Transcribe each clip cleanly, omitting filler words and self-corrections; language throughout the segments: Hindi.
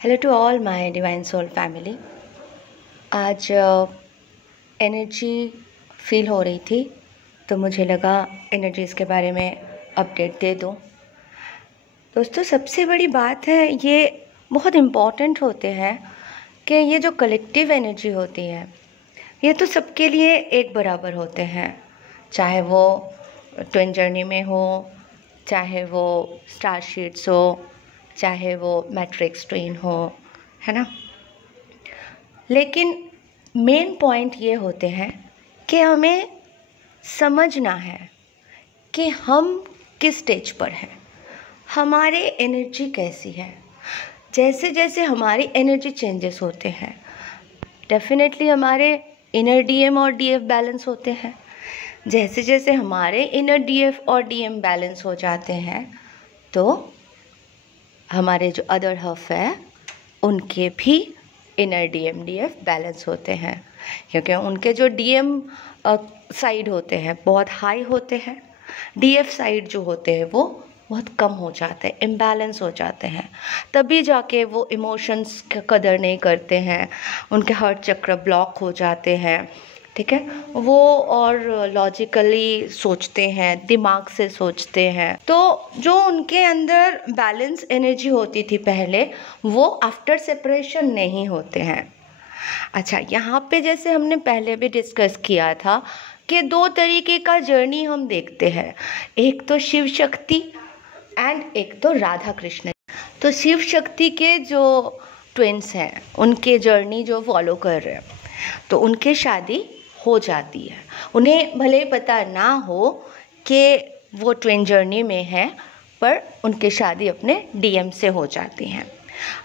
Hello to all my divine soul family. आज एनर्जी फील हो रही थी तो मुझे लगा एनर्जीज़ के बारे में अपडेट दे दूँ। दोस्तों, सबसे बड़ी बात है, ये बहुत इम्पॉर्टेंट होते हैं कि ये जो कलेक्टिव एनर्जी होती है ये तो सबके लिए एक बराबर होते हैं, चाहे वो ट्विन जर्नी में हो, चाहे वो स्टार शीट्स हो, चाहे वो मैट्रिक्स ट्विन हो, है ना। लेकिन मेन पॉइंट ये होते हैं कि हमें समझना है कि हम किस स्टेज पर हैं, हमारे एनर्जी कैसी है। जैसे जैसे हमारी एनर्जी चेंजेस होते हैं, डेफिनेटली हमारे इनर डीएम और डीएफ बैलेंस होते हैं। जैसे जैसे हमारे इनर डीएफ और डीएम बैलेंस हो जाते हैं तो हमारे जो अदर हफ है उनके भी इनर डीएम डीएफ बैलेंस होते हैं, क्योंकि उनके जो डीएम साइड होते हैं बहुत हाई होते हैं, डीएफ साइड जो होते हैं वो बहुत कम हो जाते हैं, इम्बैलेंस हो जाते हैं। तभी जाके वो इमोशंस का कदर नहीं करते हैं, उनके हार्ट चक्र ब्लॉक हो जाते हैं, ठीक है। वो और लॉजिकली सोचते हैं, दिमाग से सोचते हैं। तो जो उनके अंदर बैलेंस एनर्जी होती थी पहले, वो आफ्टर सेपरेशन नहीं होते हैं। अच्छा, यहाँ पे जैसे हमने पहले भी डिस्कस किया था कि दो तरीके का जर्नी हम देखते हैं, एक तो शिव शक्ति एंड एक तो राधा कृष्ण। तो शिव शक्ति के जो ट्विंस हैं उनके जर्नी जो फॉलो कर रहे हैं तो उनके शादी हो जाती है। उन्हें भले ही पता ना हो कि वो ट्विन जर्नी में है, पर उनकी शादी अपने डीएम से हो जाती है।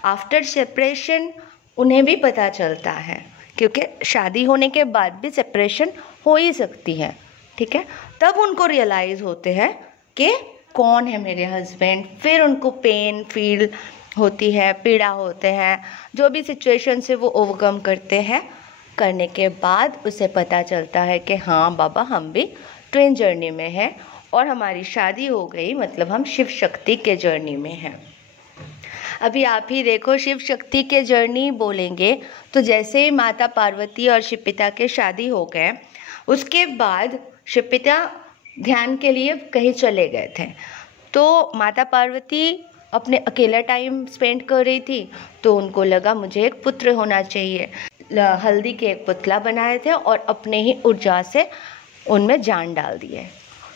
आफ्टर सेपरेशन उन्हें भी पता चलता है, क्योंकि शादी होने के बाद भी सेपरेशन हो ही सकती है, ठीक है। तब उनको रियलाइज़ होते हैं कि कौन है मेरे हस्बैंड। फिर उनको पेन फील होती है, पीड़ा होते हैं, जो भी सिचुएशन से वो ओवरकम करते हैं। करने के बाद उसे पता चलता है कि हाँ बाबा, हम भी ट्विन जर्नी में हैं और हमारी शादी हो गई, मतलब हम शिव शक्ति के जर्नी में हैं। अभी आप ही देखो, शिव शक्ति के जर्नी बोलेंगे तो जैसे ही माता पार्वती और शिव पिता के शादी हो गए, उसके बाद शिव पिता ध्यान के लिए कहीं चले गए थे। तो माता पार्वती अपने अकेला टाइम स्पेंड कर रही थी, तो उनको लगा मुझे एक पुत्र होना चाहिए। हल्दी के एक पुतला बनाए थे और अपने ही ऊर्जा से उनमें जान डाल दिए,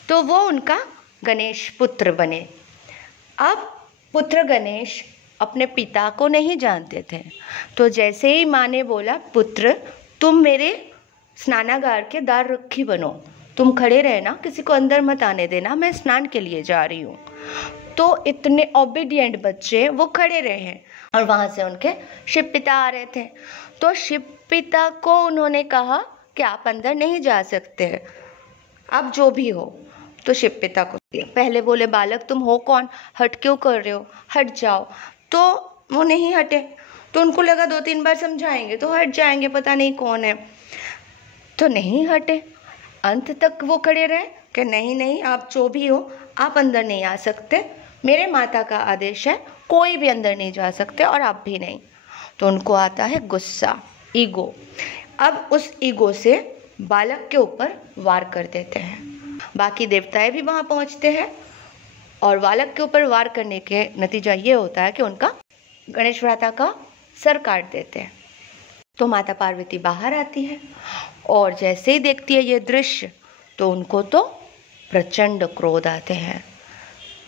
तो वो उनका गणेश पुत्र बने। अब पुत्र गणेश अपने पिता को नहीं जानते थे, तो जैसे ही माँ ने बोला, पुत्र तुम मेरे स्नानागार के द्वार रक्षी बनो, तुम खड़े रहना, किसी को अंदर मत आने देना, मैं स्नान के लिए जा रही हूँ। तो इतने ओबीडिएंट बच्चे वो खड़े रहे और वहाँ से उनके शिव पिता आ रहे थे। तो शिव पिता को उन्होंने कहा कि आप अंदर नहीं जा सकते, अब जो भी हो। तो शिव पिता को पहले बोले, बालक तुम हो कौन, हट क्यों कर रहे हो, हट जाओ। तो वो नहीं हटे, तो उनको लगा 2-3 बार समझाएंगे तो हट जाएंगे, पता नहीं कौन है, तो नहीं हटे। अंत तक वो खड़े रहे कि नहीं नहीं, आप जो भी हो आप अंदर नहीं आ सकते, मेरे माता का आदेश है, कोई भी अंदर नहीं जा सकते और आप भी नहीं। तो उनको आता है गुस्सा, ईगो। अब उस ईगो से बालक के ऊपर वार कर देते हैं। बाकी देवताएं भी वहाँ पहुँचते हैं और बालक के ऊपर वार करने के नतीजा ये होता है कि उनका गणेश भ्राता का सर काट देते हैं। तो माता पार्वती बाहर आती है और जैसे ही देखती है ये दृश्य तो उनको तो प्रचंड क्रोध आते हैं।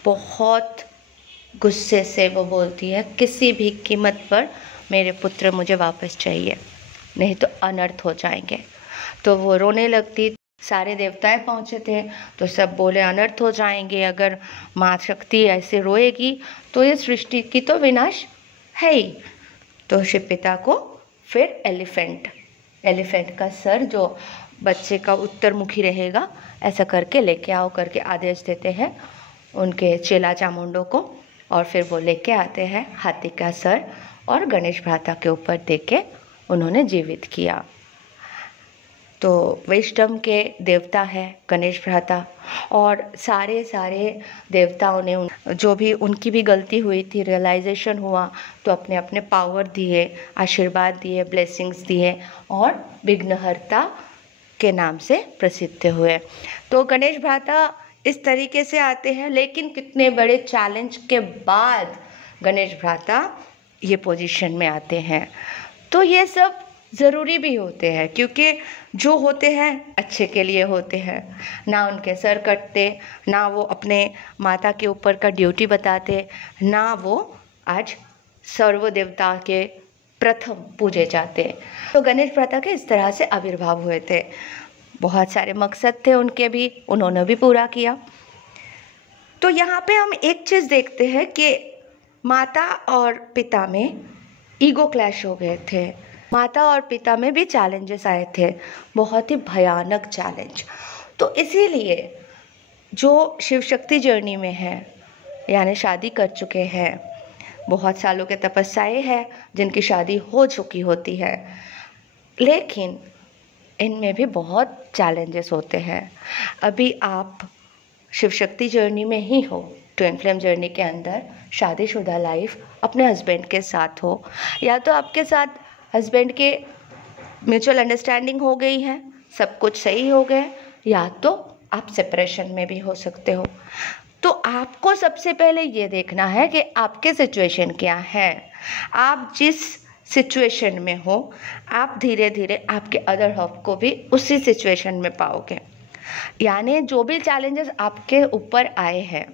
बहुत गुस्से से वो बोलती है, किसी भी कीमत पर मेरे पुत्र मुझे वापस चाहिए, नहीं तो अनर्थ हो जाएंगे। तो वो रोने लगती। सारे देवताएं पहुँचे थे तो सब बोले अनर्थ हो जाएंगे, अगर माँ शक्ति ऐसे रोएगी तो ये सृष्टि की तो विनाश है ही। तो शिव पिता को फिर एलिफेंट का सर जो बच्चे का उत्तरमुखी रहेगा, ऐसा करके लेके आओ करके आदेश देते हैं उनके चेला चामुंडों को, और फिर वो लेके आते हैं हाथी का सर और गणेश भ्राता के ऊपर दे के उन्होंने जीवित किया। तो विजडम के देवता है गणेश भ्राता, और सारे देवताओं ने जो भी उनकी भी गलती हुई थी, रियलाइजेशन हुआ, तो अपने अपने पावर दिए, आशीर्वाद दिए, ब्लेसिंग्स दिए और विघ्नहर्ता के नाम से प्रसिद्ध हुए। तो गणेश भ्राता इस तरीके से आते हैं, लेकिन कितने बड़े चैलेंज के बाद गणेश भ्राता ये पोजीशन में आते हैं। तो ये सब ज़रूरी भी होते हैं, क्योंकि जो होते हैं अच्छे के लिए होते हैं। ना उनके सर कटते, ना वो अपने माता के ऊपर का ड्यूटी बताते, ना वो आज सर्व देवता के प्रथम पूजे जाते। तो गणेश भ्राता के इस तरह से आविर्भाव हुए थे। बहुत सारे मकसद थे उनके भी, उन्होंने भी पूरा किया। तो यहाँ पे हम एक चीज़ देखते हैं कि माता और पिता में ईगो क्लैश हो गए थे। माता और पिता में भी चैलेंजेस आए थे, बहुत ही भयानक चैलेंज। तो इसीलिए जो शिव शक्ति जर्नी में है, यानी शादी कर चुके हैं, बहुत सालों के तपस्याएं हैं जिनकी शादी हो चुकी होती है, लेकिन इनमें भी बहुत चैलेंजेस होते हैं। अभी आप शिव शक्ति जर्नी में ही हो, ट्विन फ्लेम जर्नी के अंदर शादीशुदा लाइफ अपने हस्बैंड के साथ हो, या तो आपके साथ हस्बैंड के म्यूचुअल अंडरस्टैंडिंग हो गई है, सब कुछ सही हो गए, या तो आप सेपरेशन में भी हो सकते हो। तो आपको सबसे पहले ये देखना है कि आपके सिचुएशन क्या है। आप जिस सिचुएशन में हो, आप धीरे धीरे आपके अदर हाफ को भी उसी सिचुएशन में पाओगे। यानी जो भी चैलेंजेस आपके ऊपर आए हैं,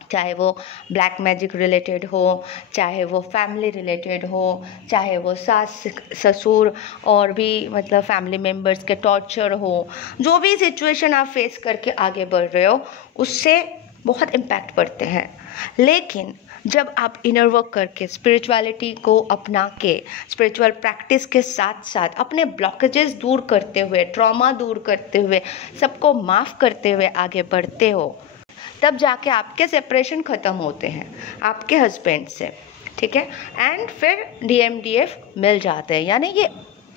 चाहे वो ब्लैक मैजिक रिलेटेड हो, चाहे वो फैमिली रिलेटेड हो, चाहे वो सास ससुर और भी मतलब फैमिली मेम्बर्स के टॉर्चर हो, जो भी सिचुएशन आप फेस करके आगे बढ़ रहे हो, उससे बहुत इम्पैक्ट पड़ते हैं। लेकिन जब आप इनर वर्क करके स्पिरिचुअलिटी को अपना के, स्पिरिचुअल प्रैक्टिस के साथ साथ अपने ब्लॉकेजेस दूर करते हुए, ट्रॉमा दूर करते हुए, सबको माफ़ करते हुए आगे बढ़ते हो, तब जाके आपके सेपरेशन ख़त्म होते हैं आपके हस्बैंड से, ठीक है। एंड फिर DMDF मिल जाते हैं, यानी ये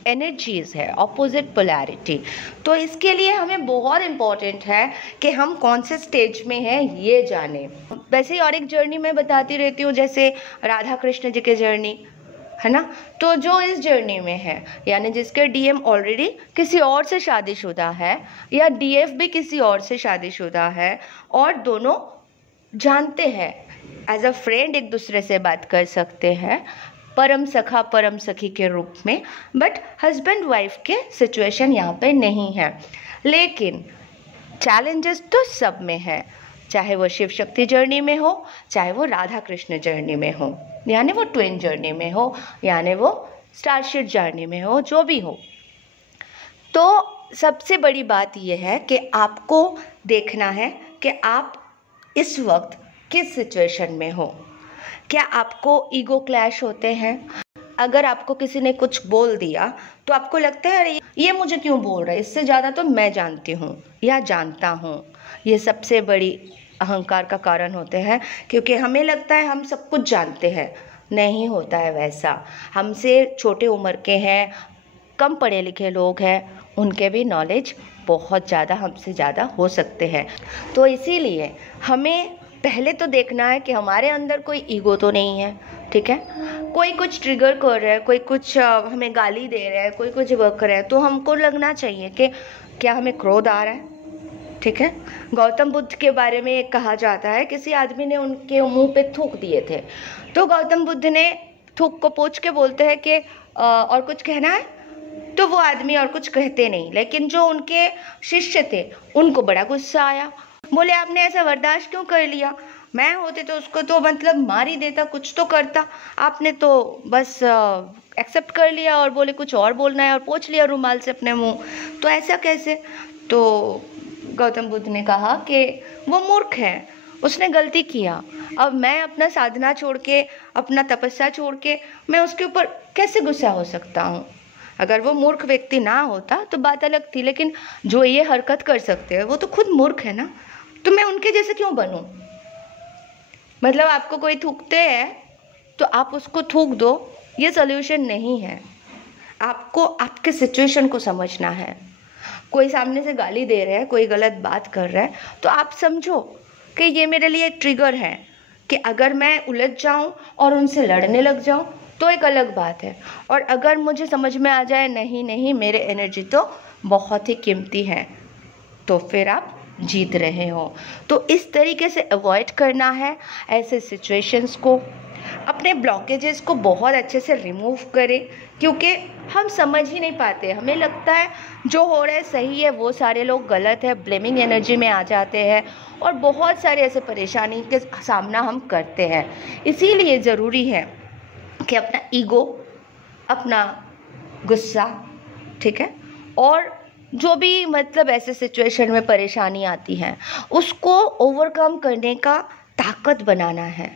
एनर्जीज़ है, ऑपोजिट पोलैरिटी। तो इसके लिए हमें बहुत इम्पॉर्टेंट है कि हम कौन से स्टेज में हैं ये जानें। वैसे ही और एक जर्नी मैं बताती रहती हूँ, जैसे राधा कृष्ण जी की जर्नी है ना। तो जो इस जर्नी में है, यानी जिसके DM ऑलरेडी किसी और से शादीशुदा है, या DF भी किसी और से शादीशुदा है, और दोनों जानते हैं, एज अ फ्रेंड एक दूसरे से बात कर सकते हैं, परम सखा परम सखी के रूप में, बट हस्बैंड वाइफ के सिचुएशन यहाँ पे नहीं है। लेकिन चैलेंजेस तो सब में है, चाहे वो शिव शक्ति जर्नी में हो, चाहे वो राधा कृष्ण जर्नी में हो, यानी वो ट्विन जर्नी में हो, यानी वो स्टारशिप जर्नी में हो, जो भी हो। तो सबसे बड़ी बात यह है कि आपको देखना है कि आप इस वक्त किस सिचुएशन में हो। क्या आपको ईगो क्लैश होते हैं? अगर आपको किसी ने कुछ बोल दिया तो आपको लगता है अरे ये मुझे क्यों बोल रहा है, इससे ज़्यादा तो मैं जानती हूँ या जानता हूँ। ये सबसे बड़ी अहंकार का कारण होते हैं, क्योंकि हमें लगता है हम सब कुछ जानते हैं। नहीं होता है वैसा। हमसे छोटे उम्र के हैं, कम पढ़े लिखे लोग हैं, उनके भी नॉलेज बहुत ज़्यादा हमसे ज़्यादा हो सकते हैं। तो इसीलिए हमें पहले तो देखना है कि हमारे अंदर कोई ईगो तो नहीं है, ठीक है। कोई कुछ ट्रिगर कर रहा है, कोई कुछ हमें गाली दे रहा है, कोई कुछ वर्क कर रहा है, तो हमको लगना चाहिए कि क्या हमें क्रोध आ रहा है, ठीक है। गौतम बुद्ध के बारे में एक कहा जाता है, किसी आदमी ने उनके मुंह पे थूक दिए थे, तो गौतम बुद्ध ने थूक को पोंछ के बोलते हैं कि और कुछ कहना है, तो वो आदमी और कुछ कहते नहीं। लेकिन जो उनके शिष्य थे उनको बड़ा गुस्सा आया, बोले आपने ऐसा बर्दाश्त क्यों कर लिया, मैं होते तो उसको तो मतलब मार ही देता, कुछ तो करता, आपने तो बस एक्सेप्ट कर लिया और बोले कुछ और बोलना है और पोंछ लिया रुमाल से अपने मुंह, तो ऐसा कैसे। तो गौतम बुद्ध ने कहा कि वो मूर्ख है, उसने गलती किया, अब मैं अपना साधना छोड़ के, अपना तपस्या छोड़ के मैं उसके ऊपर कैसे गुस्सा हो सकता हूँ। अगर वो मूर्ख व्यक्ति ना होता तो बात अलग थी, लेकिन जो ये हरकत कर सकते हैं वो तो खुद मूर्ख है ना, तो मैं उनके जैसे क्यों बनूं। मतलब आपको कोई थूकते हैं तो आप उसको थूक दो, ये सॉल्यूशन नहीं है। आपको आपके सिचुएशन को समझना है। कोई सामने से गाली दे रहा है, कोई गलत बात कर रहा है, तो आप समझो कि ये मेरे लिए ट्रिगर है कि अगर मैं उलझ जाऊं और उनसे लड़ने लग जाऊं तो एक अलग बात है। और अगर मुझे समझ में आ जाए नहीं नहीं मेरे एनर्जी तो बहुत ही कीमती है, तो फिर आप जीत रहे हो। तो इस तरीके से अवॉइड करना है ऐसे सिचुएशंस को। अपने ब्लॉकेजेस को बहुत अच्छे से रिमूव करें, क्योंकि हम समझ ही नहीं पाते, हमें लगता है जो हो रहा है सही है, वो सारे लोग गलत है, ब्लेमिंग एनर्जी में आ जाते हैं और बहुत सारे ऐसे परेशानी के सामना हम करते हैं। इसीलिए ज़रूरी है कि अपना ईगो, अपना गुस्सा, ठीक है, और जो भी मतलब ऐसे सिचुएशन में परेशानी आती है उसको ओवरकम करने का ताकत बनाना है,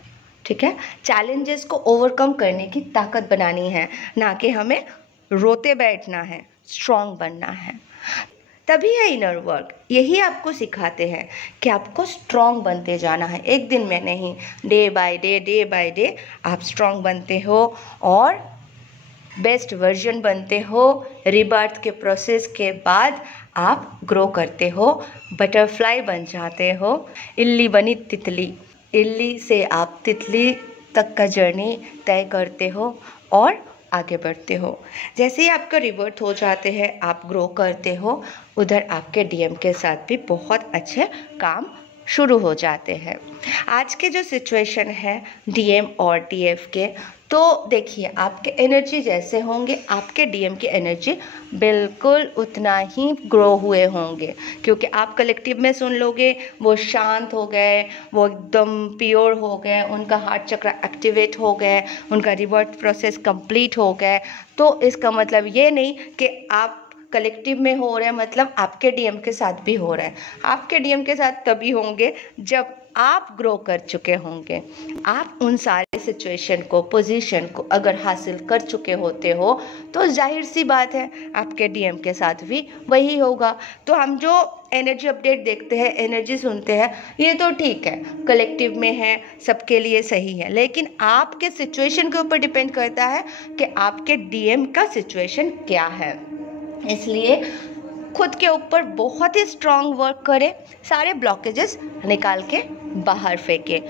ठीक है। चैलेंजेस को ओवरकम करने की ताकत बनानी है, ना कि हमें रोते बैठना है, स्ट्रॉन्ग बनना है। तभी है इनर वर्क, यही आपको सिखाते हैं कि आपको स्ट्रॉन्ग बनते जाना है, एक दिन में नहीं, डे बाय डे आप स्ट्रॉन्ग बनते हो और बेस्ट वर्जन बनते हो। रिबर्थ के प्रोसेस के बाद आप ग्रो करते हो, बटरफ्लाई बन जाते हो। इल्ली बनी तितली, इल्ली से आप तितली तक का जर्नी तय करते हो और आगे बढ़ते हो। जैसे ही आपका रिबर्थ हो जाते हैं, आप ग्रो करते हो, उधर आपके डीएम के साथ भी बहुत अच्छे काम शुरू हो जाते हैं। आज के जो सिचुएशन है डीएम और डीएफ के, तो देखिए आपके एनर्जी जैसे होंगे आपके डीएम की एनर्जी बिल्कुल उतना ही ग्रो हुए होंगे, क्योंकि आप कलेक्टिव में सुन लोगे वो शांत हो गए, वो एकदम प्योर हो गए, उनका हार्ट चक्र एक्टिवेट हो गए, उनका रिबर्थ प्रोसेस कंप्लीट हो गए। तो इसका मतलब ये नहीं कि आप कलेक्टिव में हो रहे हैं मतलब आपके डीएम के साथ भी हो रहा है। आपके डीएम के साथ तभी होंगे जब आप ग्रो कर चुके होंगे। आप उन सारे सिचुएशन को, पोजीशन को अगर हासिल कर चुके होते हो तो जाहिर सी बात है आपके डीएम के साथ भी वही होगा। तो हम जो एनर्जी अपडेट देखते हैं, एनर्जी सुनते हैं, ये तो ठीक है, कलेक्टिव में है, सबके लिए सही है, लेकिन आपके सिचुएशन के ऊपर डिपेंड करता है कि आपके डीएम का सिचुएशन क्या है। इसलिए खुद के ऊपर बहुत ही स्ट्रॉन्ग वर्क करें, सारे ब्लॉकेजेस निकाल के बाहर फेंके।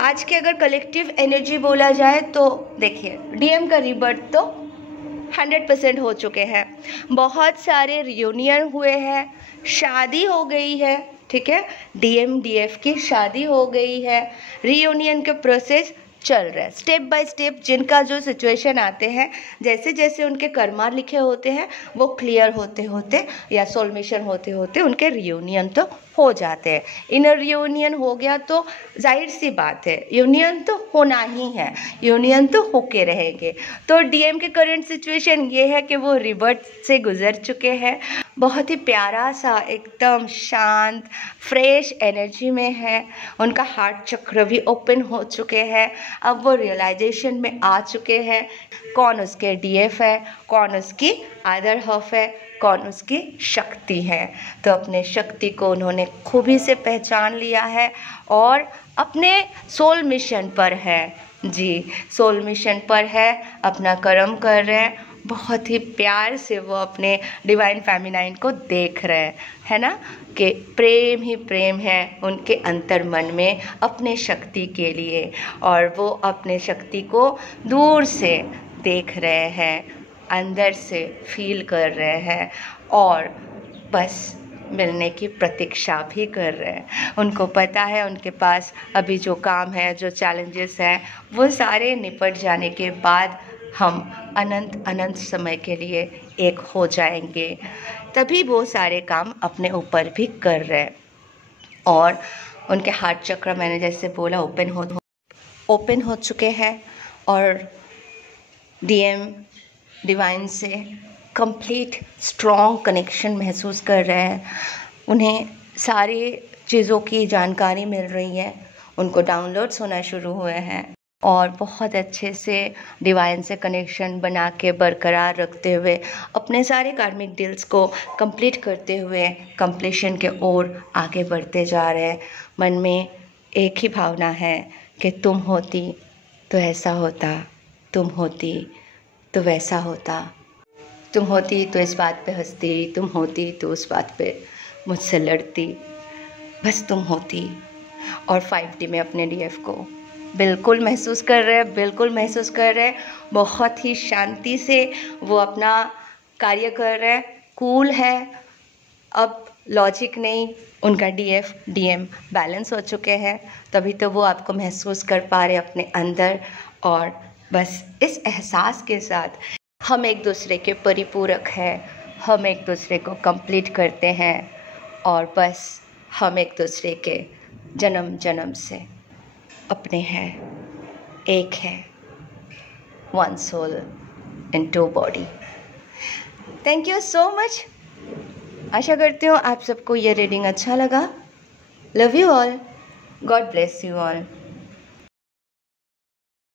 आज के अगर कलेक्टिव एनर्जी बोला जाए तो देखिए डीएम का रिबर्थ तो 100% हो चुके हैं, बहुत सारे रियूनियन हुए हैं, शादी हो गई है, ठीक है, डीएम डीएफ की शादी हो गई है, रियूनियन के प्रोसेस चल रहा है स्टेप बाय स्टेप। जिनका जो सिचुएशन आते हैं, जैसे जैसे उनके कर्मा लिखे होते हैं वो क्लियर होते होते या सोल्यूशन होते होते उनके रियूनियन तो हो जाते हैं। इनर रियूनियन हो गया तो जाहिर सी बात है यूनियन तो होना ही है, यूनियन तो होके रहेंगे। तो डीएम के करंट सिचुएशन ये है कि वो रिबर्थ से गुजर चुके हैं, बहुत ही प्यारा सा एकदम शांत फ्रेश एनर्जी में है, उनका हार्ट चक्र भी ओपन हो चुके हैं। अब वो रियलाइजेशन में आ चुके हैं कौन उसके डीएफ है, कौन उसकी अदर हाफ है, कौन उसकी शक्ति है। तो अपने शक्ति को उन्होंने खूबी से पहचान लिया है और अपने सोल मिशन पर है, जी सोल मिशन पर है, अपना कर्म कर रहे हैं। बहुत ही प्यार से वो अपने डिवाइन फेमिनाइन को देख रहे हैं, है ना, कि प्रेम ही प्रेम है उनके अंतर मन में अपने शक्ति के लिए, और वो अपने शक्ति को दूर से देख रहे हैं, अंदर से फील कर रहे हैं और बस मिलने की प्रतीक्षा भी कर रहे हैं। उनको पता है उनके पास अभी जो काम है, जो चैलेंजेस हैं, वो सारे निपट जाने के बाद हम अनंत अनंत समय के लिए एक हो जाएंगे। तभी वो सारे काम अपने ऊपर भी कर रहे हैं और उनके हार्ट चक्र मैंने जैसे बोला ओपन हो चुके हैं और डीएम डिवाइन से कंप्लीट स्ट्रॉन्ग कनेक्शन महसूस कर रहे हैं। उन्हें सारी चीज़ों की जानकारी मिल रही है, उनको डाउनलोड्स होना शुरू हुए हैं और बहुत अच्छे से डिवाइन से कनेक्शन बना के बरकरार रखते हुए अपने सारे कार्मिक डील्स को कंप्लीट करते हुए कंप्लीशन के ओर आगे बढ़ते जा रहे हैं। मन में एक ही भावना है कि तुम होती तो ऐसा होता, तुम होती तो वैसा होता। तुम होती तो इस बात पे हंसती, तुम होती तो उस बात पे मुझसे लड़ती, बस तुम होती। और 5D में अपने DF को बिल्कुल महसूस कर रहे हैं, बिल्कुल महसूस कर रहे हैं। बहुत ही शांति से वो अपना कार्य कर रहे हैं, कूल है। अब लॉजिक नहीं, उनका DF DM बैलेंस हो चुके हैं, तभी तो वो आपको महसूस कर पा रहे अपने अंदर। और बस इस एहसास के साथ हम एक दूसरे के परिपूरक हैं, हम एक दूसरे को कंप्लीट करते हैं, और बस हम एक दूसरे के जन्म जन्म से अपने हैं, एक है, one soul in two body. Thank you so much. आशा करती हूँ आप सबको ये रीडिंग अच्छा लगा। Love you all, God bless you all.